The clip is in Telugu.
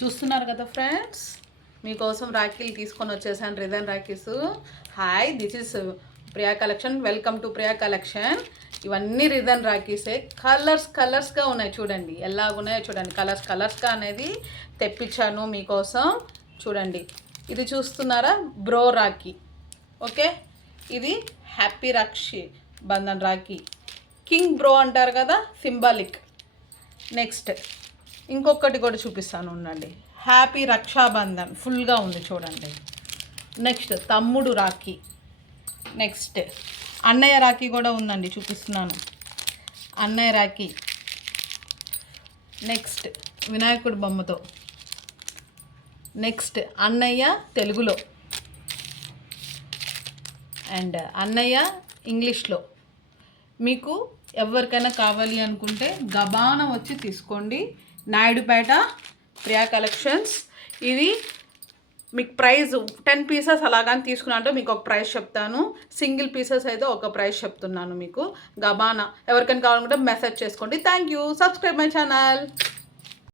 చూస్తున్నారు కదా ఫ్రెండ్స్, మీకోసం రాఖీలు తీసుకొని వచ్చేసాను, risen rakhis. Hi, this is Priya collection. Welcome to Priya collection. ఇవన్నీ రిజన్ రాఖీసే. కలర్స్గా ఉన్నాయి చూడండి, ఎలాగున్నాయో చూడండి. కలర్స్గా అనేది తెప్పించాను మీకోసం. చూడండి, ఇది చూస్తున్నారా, బ్రో రాఖీ. ఓకే, ఇది happy Raksha Bandhan rakhi. King bro అంటారు కదా, సింబాలిక్. నెక్స్ట్ ఇంకొకటి కూడా చూపిస్తాను ఉండండి, హ్యాపీ రక్షాబంధన్ ఫుల్గా ఉంది చూడండి. నెక్స్ట్ తమ్ముడు రాఖీ. నెక్స్ట్ అన్నయ్య రాఖీ కూడా ఉందండి, చూపిస్తున్నాను, అన్నయ్య రాఖీ. నెక్స్ట్ వినాయకుడి బొమ్మతో. నెక్స్ట్ అన్నయ్య తెలుగులో అండ్ అన్నయ్య ఇంగ్లీష్లో. మీకు ఎవరికైనా కావాలి అనుకుంటే గబాన వచ్చి తీసుకోండి. నాయుడుపేట ప్రియా కలెక్షన్స్. ఇది మీకు ప్రైస్ 10 పీసెస్ అలాగని తీసుకున్నాంటే మీకు ఒక ప్రైస్ చెప్తాను. సింగిల్ పీసెస్ అయితే ఒక ప్రైస్ చెప్తున్నాను మీకు. గబానా ఎవరికైనా కావాలనుకుంటే మెసేజ్ చేసుకోండి. Thank you. Subscribe my channel.